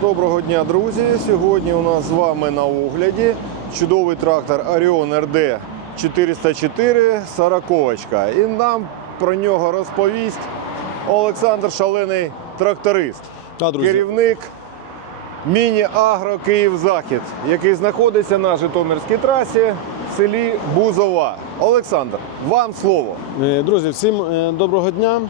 Доброго дня, друзі! Сьогодні у нас з вами на огляді чудовий трактор Orion RD 404 сороковочка. І нам про нього розповість Олександр Шалений тракторист, Да, друзі. керівник міні-агро Київ-Захід, який знаходиться на Житомирській трасі в селі Бузова. Олександр, вам слово. Е, Друзі, всім е, доброго дня.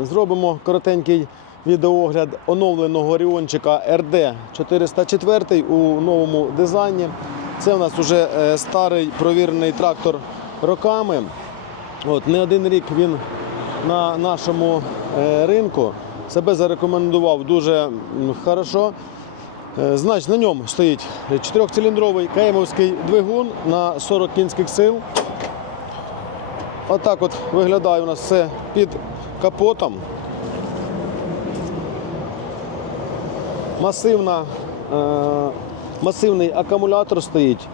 Е, Зробимо коротенький відеоогляд оновленого Оріончика RD 404 у новому дизайні. Це у нас вже е, старий провірений трактор роками. От, не один рік він на нашому е, ринку себе зарекомендував дуже хорошо. Е, Значить, на ньому стоїть чотирьохциліндровий каємовський двигун на 40 кінських сил. Отак от виглядає у нас все під капотом. Масивна, е, масивний акумулятор стоїть.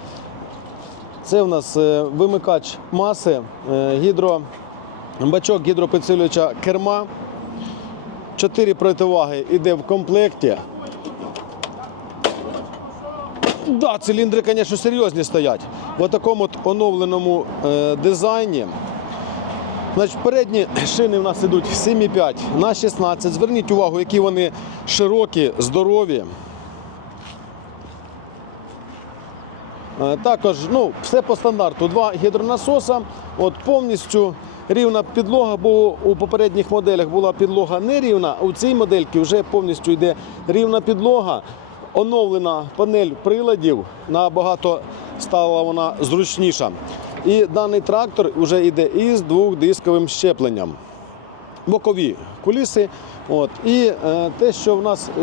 Це у нас е, вимикач маси, е, гідро, бачок гідропідсилювача керма. Чотири противаги йде в комплекті. Да, циліндри, звісно, серйозні стоять. В такому от оновленому е, дизайні. Значить, передні шини в нас йдуть 7,5 на 16. Зверніть увагу, які вони широкі, здорові. Е, Також ну, все по стандарту. Два гідронасоса, от повністю рівна підлога, бо у попередніх моделях була підлога нерівна, а у цій модельці вже повністю йде рівна підлога. Оновлена панель приладів, набагато стала вона зручніша. І даний трактор вже йде із двохдисковим щепленням бокові куліси. От. І е, те, що в нас е,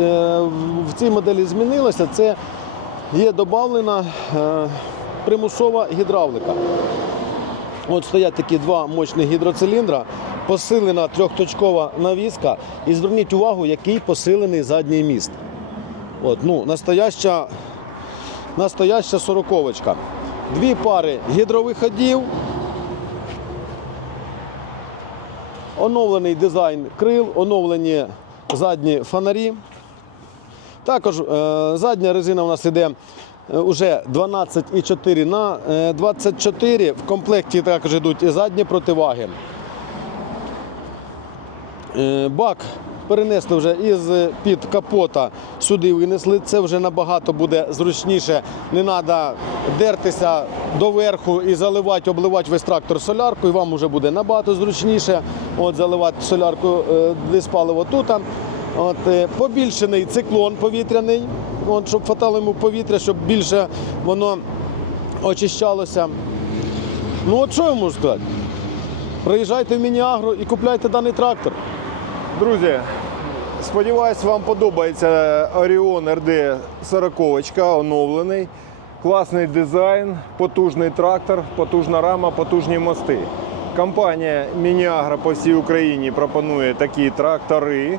в цій моделі змінилося, це є додавлена е, примусова гідравлика. От стоять такі два мощні гідроциліндра, посилена трьохточкова навіска. І зверніть увагу, який посилений задній міст. От, ну, настояща, настояща сороковочка. Дві пари гідровиходів. Оновлений дизайн крил, оновлені задні фонарі. Також е, задня резина у нас іде е, уже 12,4 на е, 24. В комплекті також йдуть і задні противаги. Е, Бак перенесли вже із під капота сюди винесли. Це вже набагато буде зручніше. Не треба дертися доверху і заливати, обливати весь трактор соляркою. Вам вже буде набагато зручніше. От заливати солярку е, десь паливо тут. От, е, побільшений циклон повітряний, от, щоб хватало йому повітря, щоб більше воно очищалося. Ну от що я можу сказати? Приїжджайте в Мініагро і купляйте даний трактор. Друзі, сподіваюсь, вам подобається Orion RD 40 оновлений. Класний дизайн, потужний трактор, потужна рама, потужні мости. Компанія Мініагра по всій Україні пропонує такі трактори.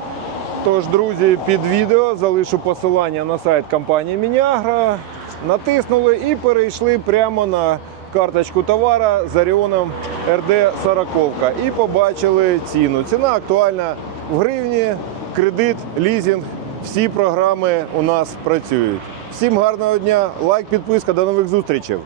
Тож, друзі, під відео залишу посилання на сайт компанії Мініагра. Натиснули і перейшли прямо на карточку товара з Оріоном RD 40 і побачили ціну. Ціна актуальна в гривні, кредит, лізинг. Всі програми у нас працюють. Всім гарного дня, лайк, підписка, до нових зустрічей.